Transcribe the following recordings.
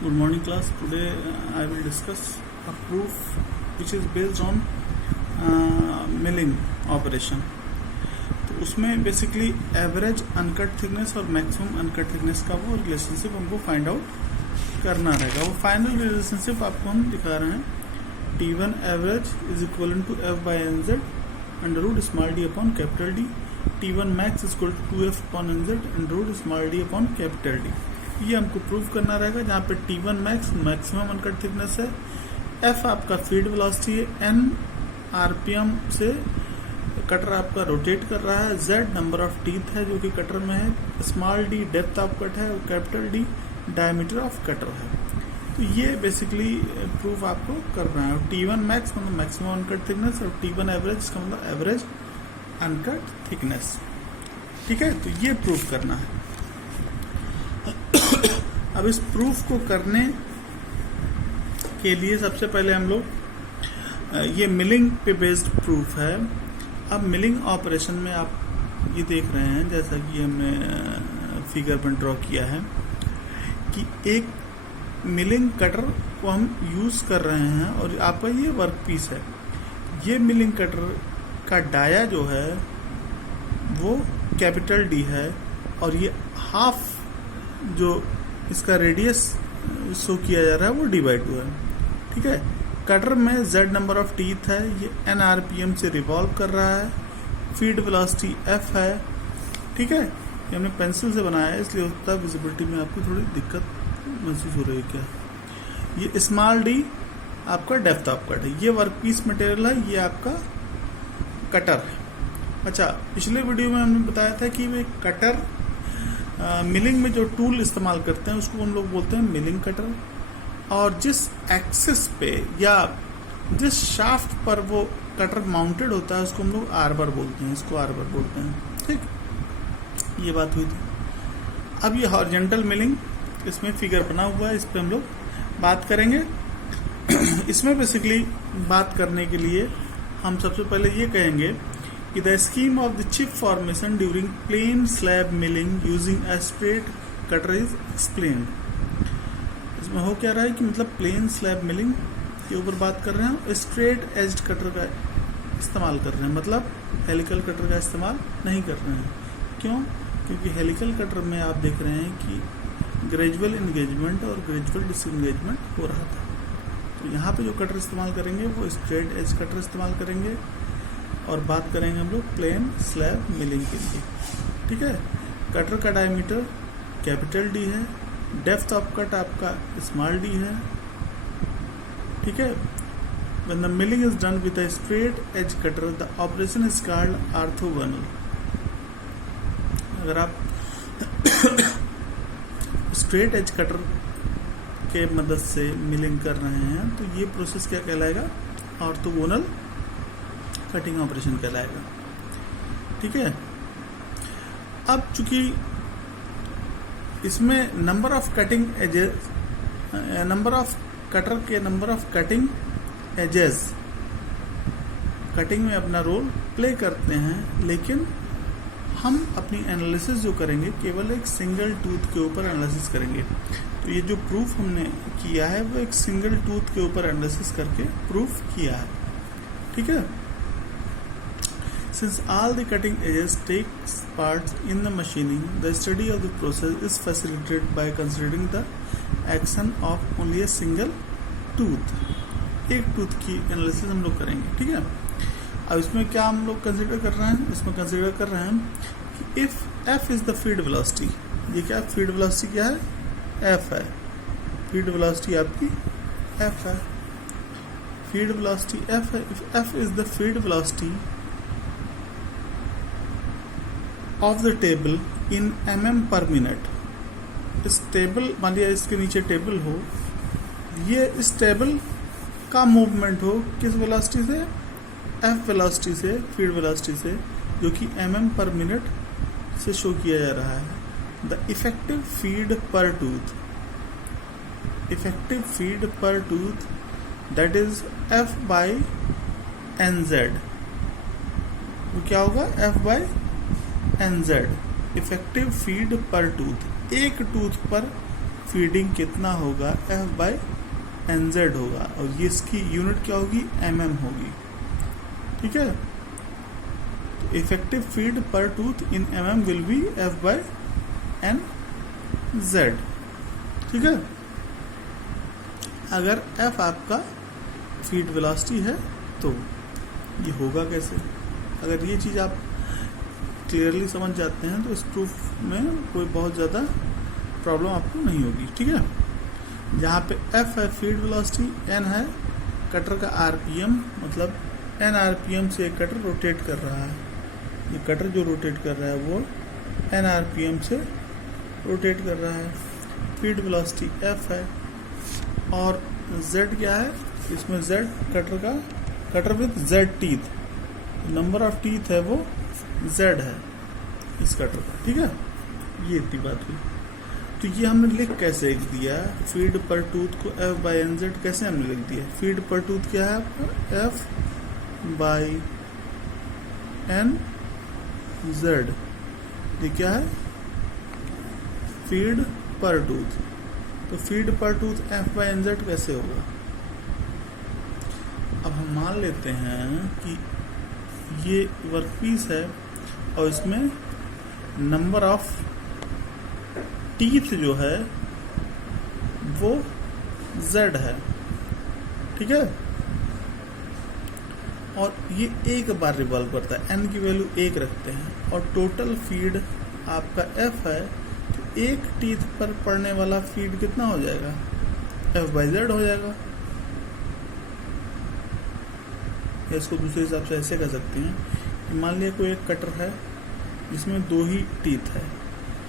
Good morning class. Today I will discuss a proof which is based on milling operation. तो उसमें basically average uncut thickness और maximum uncut thickness का वो relationship हमको find out करना रहेगा। वो फाइनल रिलेशनशिप आपको हम दिखा रहे हैं। T1 average is equal to F by N Z under root small D upon capital D. T1 max is equal to F upon N Z under root small D upon capital D. ये हमको prove करना रहेगा, जहाँ पे T1 max maximum uncut thickness है, F आपका feed velocity है, N RPM से कटर आपका रोटेट कर रहा है, Z नंबर ऑफ टीथ है जो कि कटर में है, small d depth of cut है और capital D diameter off cutter है। तो ये बेसिकली प्रूफ आपको करना है। T1 मैक्स मतलब मैक्सिमम अनकट थिकनेस और T1 एवरेज इसका मतलब एवरेज अनकट थिकनेस। ठीक है, तो ये प्रूफ करना है। अब इस प्रूफ को करने के लिए सबसे पहले हम लोग ये मिलिंग पे बेस्ड प्रूफ है। अब मिलिंग ऑपरेशन में आप ये देख रहे हैं, जैसा कि हमने फिगर में ड्रॉ किया है, कि एक मिलिंग कटर को हम यूज कर रहे हैं और आपका ये वर्क पीस है। ये मिलिंग कटर का डाया जो है वो कैपिटल डी है और ये हाफ जो इसका रेडियस शो किया जा रहा है वो डी/2 है। ठीक है, कटर में Z नंबर ऑफ टीथ है, ये N आरपीएम से रिवॉल्व कर रहा है, फीड वेलोसिटी F है। ठीक है, ये हमने पेंसिल से बनाया है इसलिए होता है विजिबिलिटी में आपको थोड़ी दिक्कत महसूस हो रही है क्या। ये स्मॉल d आपका डेप्थ ऑफ कट है, ये वर्क पीस मटेरियल है, ये आपका कटर है। अच्छा, पिछले वीडियो में हमने बताया था कि वे कटर मिलिंग में जो टूल इस्तेमाल करते हैं उसको हम लोग बोलते हैं मिलिंग कटर, और जिस एक्सिस पे या जिस शाफ्ट पर वो कटर माउंटेड होता है उसको हम लोग आर्बर बोलते हैं, इसको आर्बर बोलते हैं। ठीक, ये बात हुई थी। अब ये हॉरिजॉन्टल मिलिंग, इसमें फिगर बना हुआ है, इस पे हम लोग बात करेंगे। इसमें बेसिकली बात करने के लिए हम सबसे पहले ये कहेंगे कि the scheme of the chip formation during plain slab milling using a straight cutter is explained। इसमें हो क्या रहा है कि मतलब प्लेन स्लैब मिलिंग के ऊपर बात कर रहे हैं, स्ट्रेट एज्ड कटर का इस्तेमाल कर रहे हैं, मतलब हेलिकल कटर का इस्तेमाल नहीं कर रहे हैं। क्यों? क्योंकि हेलिकल कटर में आप देख रहे हैं कि ग्रेजुअल इंगेजमेंट और ग्रेजुअल डिसएंगेजमेंट हो रहा था। तो यहाँ पे जो कटर इस्तेमाल करेंगे वो स्ट्रेट एज कटर इस्तेमाल करेंगे और बात करेंगे हम लोग प्लेन स्लैब मिलिंग के लिए। ठीक है, कटर का डायमीटर कैपिटल डी है, डेप्थ ऑफ कट आपका स्मॉल डी है। ठीक है, when the milling is done with a straight edge cutter the operation is called orthogonal. अगर आप स्ट्रेट एज कटर के मदद से मिलिंग कर रहे हैं तो ये प्रोसेस क्या कहलाएगा? ऑर्थोगोनल कटिंग ऑपरेशन कहलाएगा। ठीक है, अब चूंकि इसमें number of cutting edges, number of cutter के number of cutting edges cutting में अपना रोल प्ले करते हैं, लेकिन हम अपनी एनालिसिस जो करेंगे केवल एक सिंगल टूथ के ऊपर एनालिसिस करेंगे। तो ये जो प्रूफ हमने किया है वो एक सिंगल टूथ के ऊपर एनालिसिस करके प्रूफ किया है। ठीक है, since all the cutting edges takes part in the machining, the study of the process is facilitated by considering the action of only a single tooth। एक टूथ की analysis हम लोग करेंगे। ठीक है, अब इसमें क्या हम लोग कंसिडर कर रहे हैं? इसमें कंसिडर कर रहे हैं कि if F is the feed velocity, ये क्या फीड वेलोसिटी क्या है? F है, फीड वेलोसिटी आपकी F है, फीड वेलोसिटी F है। If F is the feed velocity of the table in mm पर मिनट, इस टेबल मान लिया इसके नीचे टेबल हो, ये इस टेबल का मूवमेंट हो किस वेलोसिटी से? F वेलोसिटी से, फीड वेलोसिटी से, जो कि mm पर मिनट से शो किया जा रहा है। The effective feed per tooth, effective feed per tooth that is F by NZ, वो क्या होगा? F by NZ, effective feed per tooth. एक टूथ पर फीडिंग कितना होगा, एफ बाई एन जेड होगा, और ये इसकी यूनिट क्या होगी, होगी। ठीक है, तो effective feed per tooth in will be F by N Z. ठीक है, अगर एफ आपका फीड वेलोसिटी है तो ये होगा कैसे। अगर ये चीज़ आप क्लियरली समझ जाते हैं तो इस प्रूफ में कोई बहुत ज़्यादा प्रॉब्लम आपको नहीं होगी। ठीक है, जहाँ पे एफ है फीड वेलोसिटी, एन है कटर का आरपीएम, मतलब एन आरपीएम से कटर रोटेट कर रहा है। ये कटर जो रोटेट कर रहा है वो एन आरपीएम से रोटेट कर रहा है। फीड वेलोसिटी एफ है, और z क्या है, इसमें z cutter with z teeth, number of teeth है वो z है इस कटर का। ठीक है, ये इतनी बात हुई। तो ये हमने लिख कैसे लिख दिया, फीड पर टूथ को f बाई एन जेड कैसे हमने लिख दिया। फीड पर टूथ क्या है आपका, f बाई एन जेड, ये क्या है, फीड पर टूथ। तो feed per tooth F by N Z कैसे होगा। अब हम मान लेते हैं कि ये वर्कपीस है और इसमें नंबर ऑफ टीथ जो है वो z है। ठीक है, और ये एक बार रिवॉल्व करता है, n की वैल्यू 1 रखते हैं, और टोटल फीड आपका f है, तो एक टीथ पर पड़ने वाला फीड कितना हो जाएगा, f बाई जेड हो जाएगा। या इसको दूसरे हिसाब से ऐसे कर सकते हैं कि मान लिया कोई एक कटर है जिसमें 2 ही टीथ है,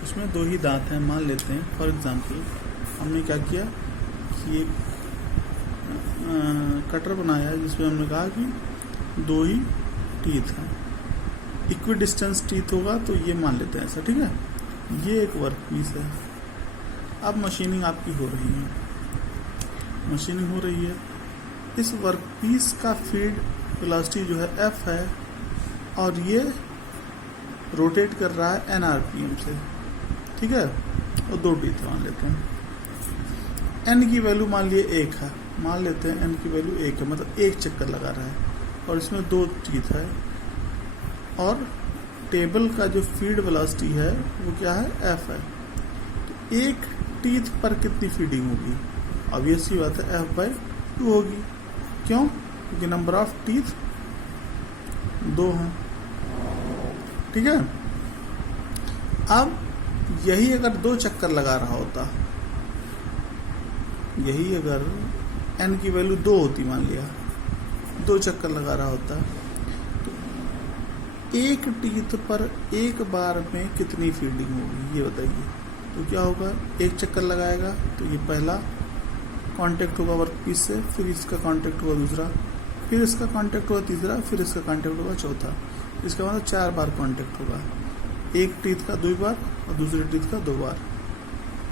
उसमें 2 ही दांत हैं, मान लेते हैं फॉर एग्जांपल। हमने क्या किया कि एक कटर बनाया जिसमें हमने कहा कि 2 ही टीथ हैं, इक्वी डिस्टेंस टीथ होगा, तो ये मान लेते हैं ऐसा। ठीक है, ये एक वर्क पीस है। अब मशीनिंग आपकी हो रही है, मशीनिंग हो रही है। इस वर्क पीस का फीड वेलोसिटी जो है f है, और ये रोटेट कर रहा है n आरपीएम से। ठीक है, और 2 टीथ मान लेते हैं। n की वैल्यू मान लिए 1 है, मान लेते हैं n की वैल्यू 1 है, मतलब 1 चक्कर लगा रहा है, और इसमें 2 टीथ है, और टेबल का जो फीड वेलोसिटी है वो क्या है, f है। तो एक टीथ पर कितनी फीडिंग होगी, ऑब्वियस सी बात है f बाई 2 होगी। क्यों, क्योंकि नंबर ऑफ टीथ 2 हैं। ठीक है, अब यही अगर 2 चक्कर लगा रहा होता, यही अगर n की वैल्यू 2 होती, मान लिया 2 चक्कर लगा रहा होता, एक टीथ पर एक बार में कितनी फीडिंग होगी ये बताइए। तो क्या होगा, एक चक्कर लगाएगा तो ये पहला कांटेक्ट होगा वर्कपीस से, फिर इसका कांटेक्ट होगा दूसरा, फिर इसका कांटेक्ट होगा तीसरा, फिर इसका कांटेक्ट होगा चौथा। इसका मतलब 4 बार कांटेक्ट होगा, एक टीथ का 2 बार और दूसरे टीथ का 2 बार,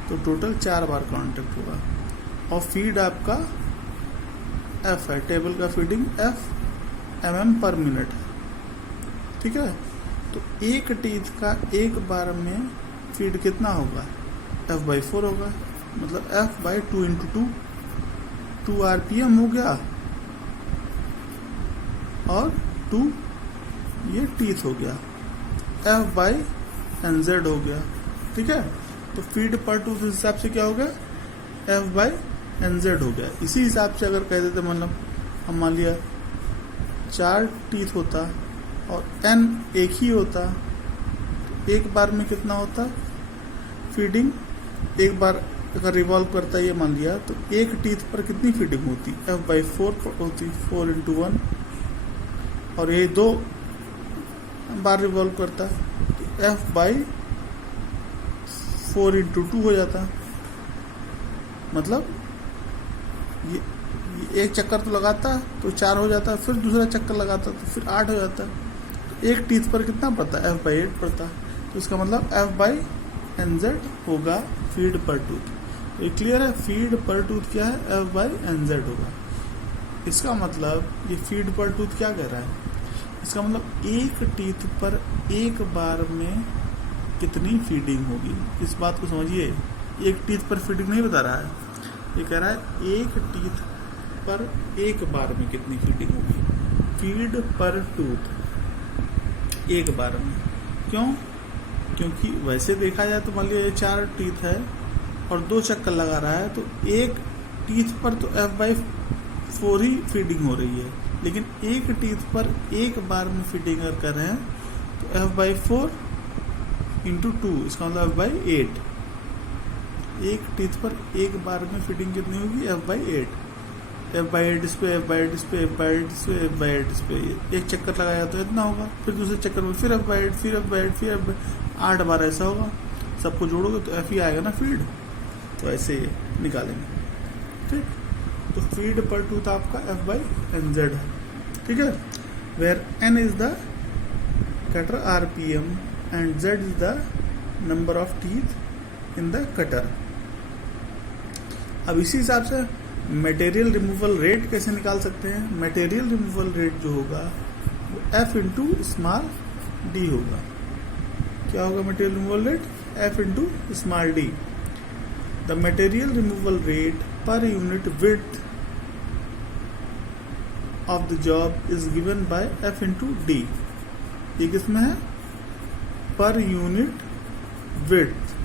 तो टोटल 4 बार कांटेक्ट होगा। और फीड आपका f है, टेबल का फीडिंग f mm पर मिनट है। ठीक है, तो एक टीथ का एक बार में फीड कितना होगा, f बाई 4 होगा, मतलब f बाई 2 इंटू 2 आरपीएम हो गया, और 2 ये टीथ हो गया, f बाई एन जेड हो गया। ठीक है, तो फीड पर टूथ हिसाब से क्या हो गया, f बाई एन जेड हो गया। इसी हिसाब से अगर कह देते, मतलब हम मान लिया 4 टीथ होता और n एक ही होता, तो एक बार में कितना होता फीडिंग, एक बार अगर रिवॉल्व करता ये मान लिया, तो एक टीथ पर कितनी फीडिंग होती, f बाई 4 होती, 4 इंटू 1, और ये 2 बार रिवॉल्व करता, तो f बाई 4 इंटू 2 हो जाता। मतलब ये एक चक्कर तो लगाता तो 4 हो जाता, फिर दूसरा चक्कर लगाता तो फिर 8 हो जाता, तो एक टीथ पर कितना पड़ता, f बाई 8 पड़ता। तो इसका मतलब f बाई एन जेड होगा फीड पर टूथ। तो ये क्लियर है, फीड पर टूथ क्या है, f बाई एन जेड होगा। इसका मतलब ये फीड पर टूथ क्या कह रहा है, इसका मतलब एक टीथ पर एक बार में कितनी फीडिंग होगी। इस बात को समझिए, एक टीथ पर फीडिंग नहीं बता रहा है, ये कह रहा है एक टीथ पर एक बार में कितनी फीडिंग होगी, फीड पर टूथ एक बार में। क्यों? क्योंकि वैसे देखा जाए तो मान लिया ये 4 टीथ है और 2 चक्कर लगा रहा है, तो एक टीथ पर तो F/4 ही फीडिंग हो रही है, लेकिन एक टीथ पर एक बार में फीडिंग अगर कर रहे हैं तो F/4 × 2, इसका मतलब F/8। एक टीथ पर एक बार में फीडिंग कितनी होगी, F/8। F/8 इस पे, F/8 इस पे, F/8 इस पे, F/8 इस पे, एक चक्कर लगाया तो इतना होगा, फिर दूसरे चक्कर में फिर F/8, फिर F/8, फिर F/8, 8 बार ऐसा होगा। सबको जोड़ोगे तो F ही आएगा ना फीड, तो ऐसे निकालेंगे। ठीक, तो फीड पर टूथ आपका F/NZ है। ठीक है, where N is the cutter RPM and Z is the number of teeth in the cutter. अब इसी हिसाब से मटेरियल रिमूवल रेट कैसे निकाल सकते हैं? मटेरियल रिमूवल रेट जो होगा वो F × स्मॉल d होगा। क्या होगा material removal rate? F × small d। The material removal rate per unit width of the job is given by F × d। ये किसमें है? Per unit width,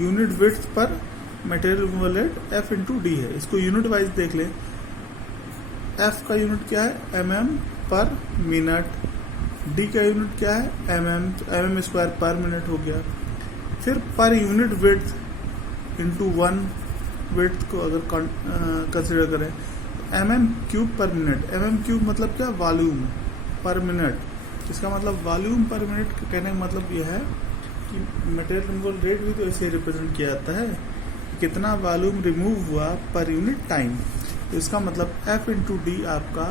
unit width पर material removal rate F × d है। इसको unit wise देख लें। F का unit क्या है? mm/मिनट। D का यूनिट क्या है? mm, तो mm² पर मिनट हो गया। फिर पर यूनिट विड्थ × 1 विड्थ को अगर कंसिडर करें, mm³ पर मिनट। mm³ मतलब क्या? वॉल्यूम पर मिनट। इसका मतलब वॉल्यूम पर मिनट कहने का मतलब यह है कि मटेरियल रिमूवल रेट भी तो ऐसे रिप्रेजेंट किया जाता है, कितना वॉल्यूम रिमूव हुआ पर यूनिट टाइम। तो इसका मतलब F × d आपका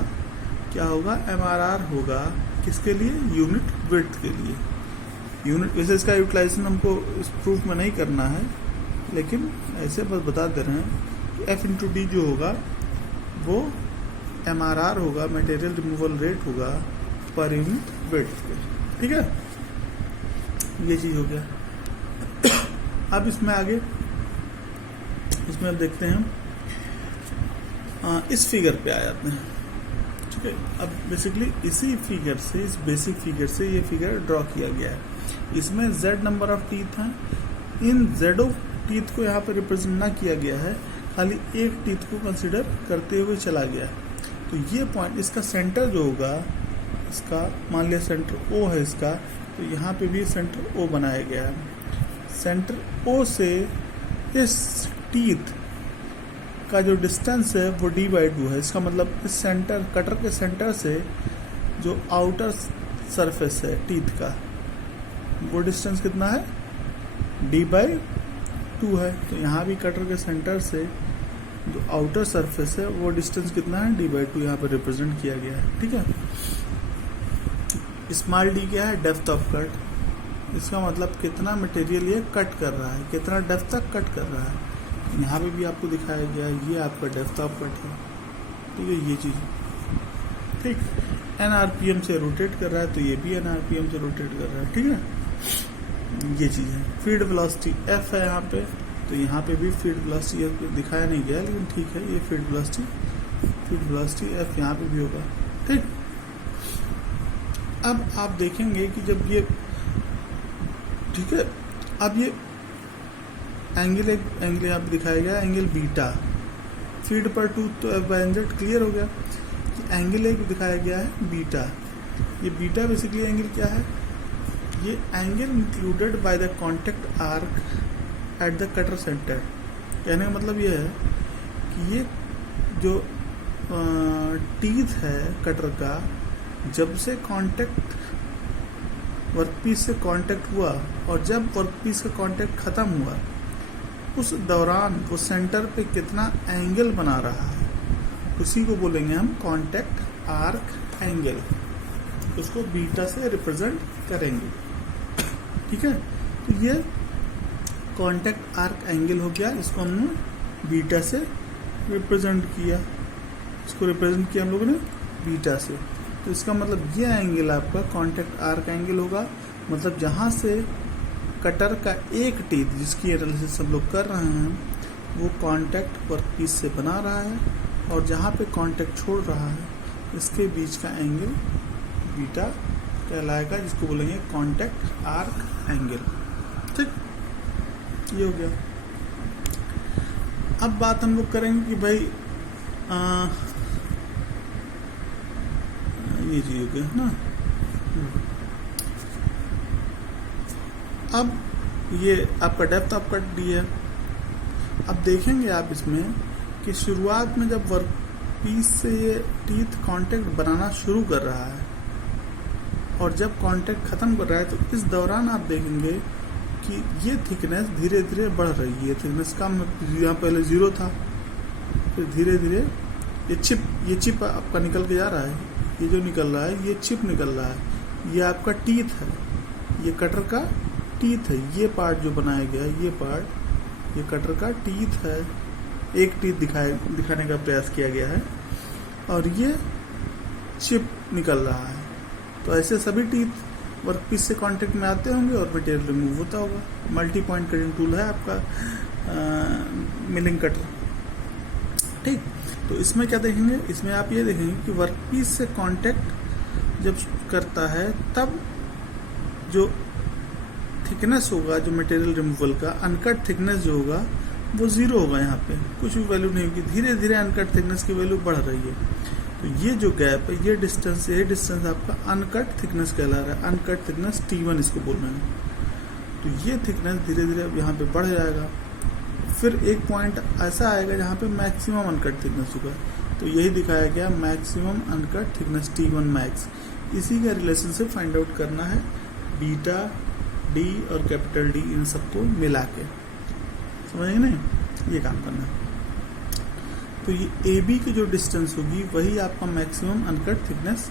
क्या होगा? MRR होगा। किसके लिए? यूनिट विड्थ के लिए। यूनिट, वैसे इसका यूटिलाइजेशन हमको इस प्रूफ में नहीं करना है, लेकिन ऐसे बस बता दे रहे हैं कि F × d जो होगा वो MRR होगा, मटेरियल रिमूवल रेट होगा पर यूनिट विड्थ के। ठीक है, ये चीज हो गया। अब इसमें आगे, इसमें अब देखते हैं, इस फिगर पे आ जाते हैं। ठीक है, अब बेसिकली इसी फिगर से, इस बेसिक फिगर से ये फिगर ड्रॉ किया गया है। इसमें Z नंबर ऑफ टीथ हैं। इन Z ऑफ टीथ को यहाँ पे रिप्रेजेंट ना किया गया है, खाली एक टीथ को कंसिडर करते हुए चला गया है। तो ये पॉइंट, इसका सेंटर जो होगा, इसका मान लिया सेंटर O है इसका, तो यहाँ पे भी सेंटर O बनाया गया है। सेंटर O से इस टीथ का जो डिस्टेंस है वो d/2 है। इसका मतलब इस सेंटर, कटर के सेंटर से जो आउटर सरफेस है टीथ का, वो डिस्टेंस कितना है? d/2 है। तो यहाँ भी कटर के सेंटर से जो आउटर सरफेस है वो डिस्टेंस कितना है? d/2 यहाँ पर रिप्रेजेंट किया गया है। ठीक है, स्मॉल d क्या है? Depth of cut. इसका मतलब कितना मटेरियल ये कट कर रहा है, कितना डेप्थ तक कट कर रहा है। यहाँ पे भी आपको दिखाया गया, ये आपका डेप्थ ऑफ कट है। ठीक है, ये चीज ठीक। NRPM से रोटेट कर रहा है, तो ये भी NRPM से रोटेट कर रहा है। ठीक है, ये चीज है। फीड वेलोसिटी F है यहाँ पे, तो यहाँ पे भी फीड वेलोसिटी दिखाया नहीं गया, लेकिन ठीक है, ये फीड वेलोसिटी F यहाँ पे भी होगा। ठीक, अब आप देखेंगे कि जब ये, ठीक है, अब ये एंगल यहाँ पे दिखाया गया, angle beta. Feed per tooth तो F/NZ क्लियर हो गया कि एंगल एक दिखाया गया है बीटा। ये बीटा बेसिकली एंगल क्या है? ये angle included by the contact arc at the cutter centre. कहने का मतलब ये है कि ये जो टीथ है कटर का, जब से कांटेक्ट वर्कपीस से कांटेक्ट हुआ और जब वर्कपीस का कांटेक्ट खत्म हुआ, उस दौरान वो सेंटर पे कितना एंगल बना रहा है, उसी को बोलेंगे हम कांटेक्ट आर्क एंगल। उसको बीटा से रिप्रेजेंट करेंगे। ठीक है, तो ये कांटेक्ट आर्क एंगल हो गया, इसको हमने बीटा से रिप्रेजेंट किया। इसको रिप्रेजेंट किया हम लोगों ने बीटा से। तो इसका मतलब ये एंगल आपका कांटेक्ट आर्क एंगल होगा। मतलब जहाँ से कटर का एक टीथ जिसकी एनालिसिस हम लोग कर रहे हैं वो कांटेक्ट वर्कपीस से बना रहा है, और जहाँ पे कांटेक्ट छोड़ रहा है इसके बीच का एंगल बीटा कहलाएगा, जिसको बोलेंगे कांटेक्ट आर्क एंगल। ठीक, ये हो गया। अब बात हम लोग करेंगे कि भाई ये चीज हो गया ना। अब ये आपका डेप्थ ऑफ कट डी है। अब देखेंगे आप इसमें कि शुरुआत में जब वर्क पीस से ये टीथ कांटेक्ट बनाना शुरू कर रहा है और जब कांटेक्ट खत्म कर रहा है, तो इस दौरान आप देखेंगे कि ये थिकनेस धीरे धीरे बढ़ रही है। थिकनेस कम, यहाँ पहले 0 था, फिर धीरे धीरे ये चिप आपका निकल के जा रहा है। ये जो निकल रहा है ये चिप निकल रहा है, ये आपका टीथ है, ये कटर का टीथ है। ये पार्ट जो बनाया गया है, ये पार्ट ये कटर का टीथ है। एक टीथ दिखाने का प्रयास किया गया है और ये चिप निकल रहा है। तो ऐसे सभी टीथ वर्कपीस से कांटेक्ट में आते होंगे और मटेरियल रिमूव होता होगा। मल्टी पॉइंट कटिंग टूल है आपका मिलिंग कटर। ठीक, तो इसमें क्या देखेंगे, इसमें आप ये देखेंगे कि वर्कपीस से कांटेक्ट जब करता है तब जो थिकनेस होगा, जो मटेरियल रिमूवल का अनकट थिकनेस जो होगा वो 0 होगा। यहाँ पे कुछ भी वैल्यू नहीं होगी, धीरे धीरे अनकट थिकनेस की वैल्यू बढ़ रही है। तो ये जो गैप है, ये डिस्टेंस आपका अनकट थिकनेस कहला रहा है। अनकट थिकनेस T1 इसको बोल रहे हैं। तो ये थिकनेस धीरे धीरे अब यहाँ पे बढ़ जाएगा। फिर एक पॉइंट ऐसा आएगा जहाँ पे मैक्सिमम अनकट थिकनेस होगा। तो यही दिखाया गया, maximum uncut thickness T1 max. इसी का रिलेशनशिप फाइंड आउट करना है बीटा डी और कैपिटल डी, इन सबको मिला के। समझ गए नहीं, ये काम करना है। तो ये ए बी की जो डिस्टेंस होगी वही आपका मैक्सिमम अनकट थिकनेस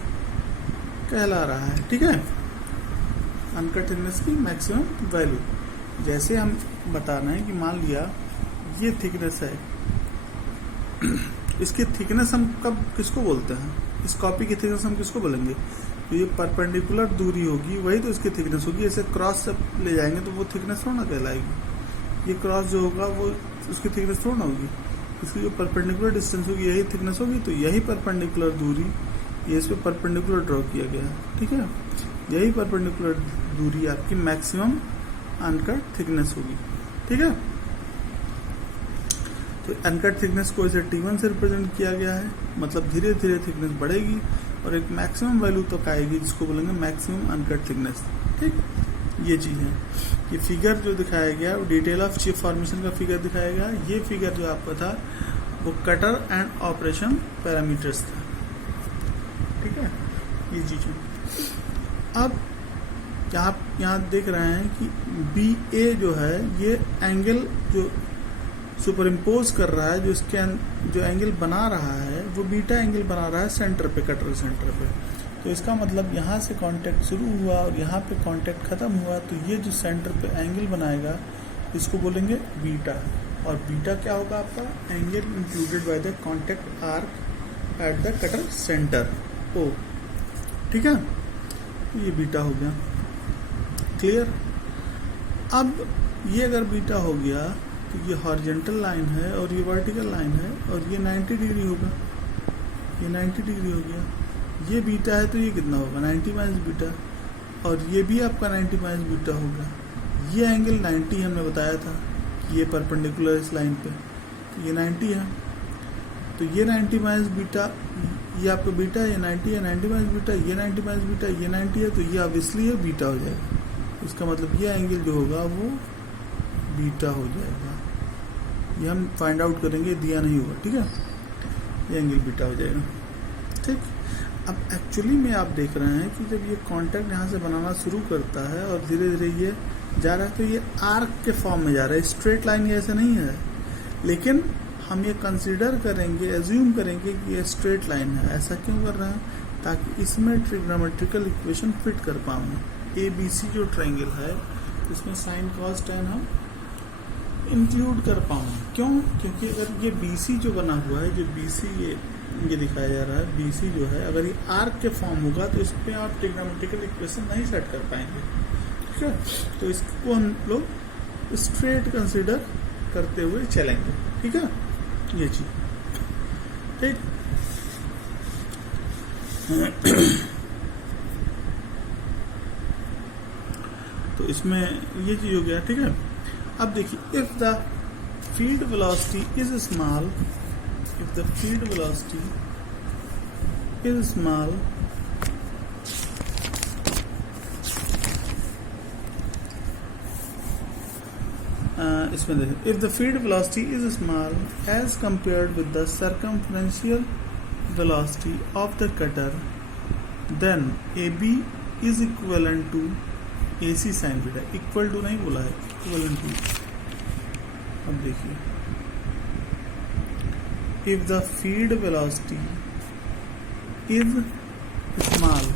कहला रहा है। ठीक है, अनकट थिकनेस की मैक्सिमम वैल्यू। जैसे हम बता रहे हैं कि मान लिया ये थिकनेस है, इसकी थिकनेस हम कब किसको बोलते हैं, इस कॉपी की थिकनेस हम किसको बोलेंगे, तो ये परपेंडिकुलर दूरी होगी वही तो इसकी थिकनेस होगी। ऐसे क्रॉस से ले जाएंगे तो वो थिकनेस थोड़ा ना कहलाएगी। ये क्रॉस जो होगा वो उसकी थिकनेस थोड़ा ना होगी, इसकी जो परपेंडिकुलर डिस्टेंस होगी यही थिकनेस होगी। तो यही परपेंडिकुलर दूरी, ये इस पे परपेंडिकुलर ड्रॉ किया गया है। ठीक है, यही परपेंडिकुलर दूरी आपकी मैक्सिमम अनकट थिकनेस होगी। ठीक है, तो अनकट थिकनेस को इसे T1 से रिप्रेजेंट किया गया है, मतलब धीरे धीरे थिकनेस बढ़ेगी और एक मैक्सिमम वैल्यू तक आएगी जिसको बोलेंगे मैक्सिमम अनकट थिकनेस। ठीक, ये चीज है। ये फिगर जो दिखाया गया वो डिटेल ऑफ चिप फॉर्मेशन का फिगर दिखाया गया। ये फिगर जो आपका था वो कटर एंड ऑपरेशन पैरामीटर्स था। ठीक है, ये चीज है। अब यहाँ देख रहे हैं कि BA जो है ये एंगल जो सुपर इम्पोज कर रहा है, जो इसके जो एंगल बना रहा है वो बीटा एंगल बना रहा है सेंटर पे, कटर सेंटर पे। तो इसका मतलब यहाँ से कांटेक्ट शुरू हुआ और यहाँ पे कांटेक्ट खत्म हुआ, तो ये जो सेंटर पे एंगल बनाएगा इसको बोलेंगे बीटा। और बीटा क्या होगा आपका, angle included by the contact arc at the cutter centre O. ठीक है, तो ये बीटा हो गया। क्लियर। अब ये अगर बीटा हो गया तो ये हॉरिजॉन्टल लाइन है और ये वर्टिकल लाइन है और ये 90 डिग्री होगा, ये 90 डिग्री हो गया। ये बीटा है तो ये कितना होगा, 90 माइनस बीटा, और ये भी आपका 90 माइनस बीटा होगा। ये एंगल 90 हमने बताया था कि ये परपेंडिकुलर इस लाइन पे, तो ये 90 है। तो ये 90 माइनस बीटा, ये आपका बीटा, ये 90 है, 90 माइनस बीटा, ये 90 माइनस बीटा, ये 90 है, तो ये ऑब्वियसली ये बीटा हो जाएगा। इसका मतलब ये एंगल जो होगा वो बीटा हो जाएगा। ये हम फाइंड आउट करेंगे, दिया नहीं होगा। ठीक है, ये एंगल बीटा हो जाएगा। ठीक, अब एक्चुअली में आप देख रहे हैं कि जब ये कांटेक्ट यहाँ से बनाना शुरू करता है और धीरे धीरे ये जा रहा है तो ये आर्क के फॉर्म में जा रहा है, स्ट्रेट लाइन ये ऐसा नहीं है। लेकिन हम ये कंसीडर करेंगे, एज्यूम करेंगे कि ये स्ट्रेट लाइन है। ऐसा क्यों कर रहे हैं, ताकि इसमें ट्रिग्नोमेट्रिकल इक्वेशन फिट कर पाऊँ। ABC जो ट्रायंगल है इसमें साइन कॉस टैन हम इंक्लूड कर पाऊँ। क्यों, क्योंकि अगर ये BC जो बना हुआ है, जो BC ये दिखाया जा रहा है, BC जो है अगर ये आर्क के फॉर्म होगा तो इस पर आप ट्रिग्नोमेट्रिकल इक्वेशन नहीं सेट कर पाएंगे। ठीक है। तो इसको हम लोग स्ट्रेट कंसिडर करते हुए चलेंगे, ठीक है, ये चीज, ठीक। तो इसमें ये चीज हो गया, ठीक है। अब देखिए, if the feed velocity is small, if the feed velocity is small, इसमें देखिए, if the feed velocity is small as compared with the circumferential velocity of the cutter, then AB is equivalent to AC sin beta. Equal to नहीं बोला है, equivalent to. अब देखिए, if the feed velocity is small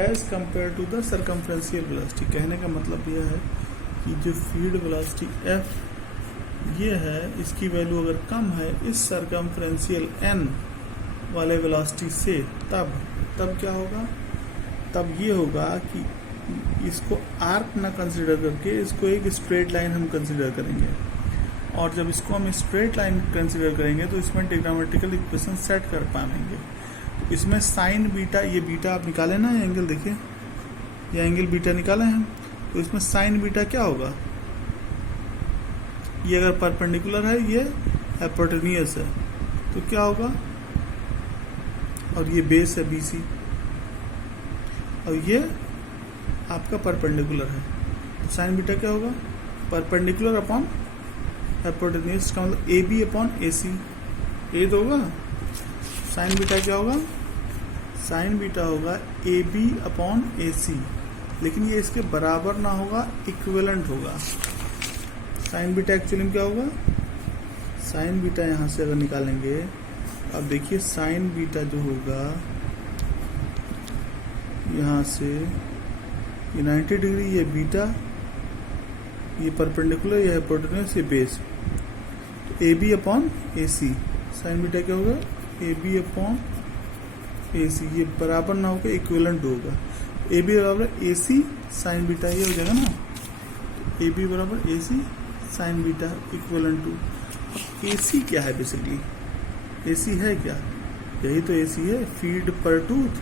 as compared to the circumferential velocity, कहने का मतलब यह है कि जो फीड वेलोसिटी f ये है, इसकी वैल्यू अगर कम है इस सर्कमफ्रेंशियल n वाले वेलोसिटी से, तब क्या होगा, तब ये होगा कि इसको आर्क ना कंसिडर करके इसको एक स्ट्रेट लाइन हम कंसिडर करेंगे, और जब इसको हम स्ट्रेट लाइन कंसिडर करेंगे तो इसमें ट्रिग्नोमेट्रिकल इक्वेशन सेट कर पाएंगे। तो इसमें साइन बीटा, ये बीटा आप निकाले ना, ये एंगल देखिए, ये एंगल बीटा निकाले हैं, तो इसमें साइन बीटा क्या होगा, ये अगर परपेंडिकुलर है, ये हाइपोटेन्यूज है, तो क्या होगा, और ये बेस है BC, और ये आपका परपेंडिकुलर है, तो साइन बीटा क्या होगा, परपेंडिकुलर अपॉन हाइपोटेन्यूज का मतलब AB अपॉन AC, ये तो होगा। साइन बीटा क्या होगा, साइन बीटा होगा AB अपॉन AC, लेकिन ये इसके बराबर ना होगा, इक्विवेलेंट होगा। साइन बीटा एक्चुअली में क्या होगा, साइन बीटा यहाँ से अगर निकालेंगे, अब देखिए साइन बीटा जो होगा यहाँ से, ये 90 डिग्री, ये बीटा, ये परपेंडिकुलर, ये हाइपोटेन्यूज, ये बेस, तो AB upon AC, sine beta क्या होगा, AB अपॉन AC, ये बराबर ना होगा, इक्विवेलेंट होगा। AB बराबर AC साइन बीटा, ये हो जाएगा ना, तो AB बराबर AC sine beta equivalent to. AC क्या है बेसिकली, AC है क्या, यही तो AC है, फीड पर टूथ,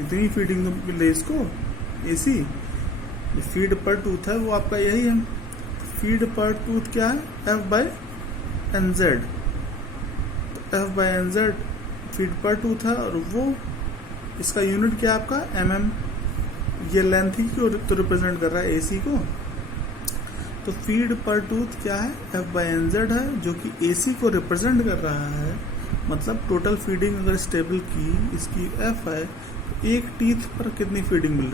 इतनी फीडिंग मिल रही इसको, AC जो फीड पर टूथ है वो आपका यही है। फीड पर टूथ क्या है, F/NZ, तो F/NZ फीड पर टूथ है, और वो इसका यूनिट क्या है आपका mm, ये लेंथ ही को तो रिप्रेजेंट कर रहा है AC को। तो फीड पर टूथ क्या है, F/NZ है, जो कि AC को रिप्रेजेंट कर रहा है। मतलब टोटल फीडिंग अगर स्टेबल की इसकी F है, तो एक टीथ पर कितनी फीडिंग मिल रही है,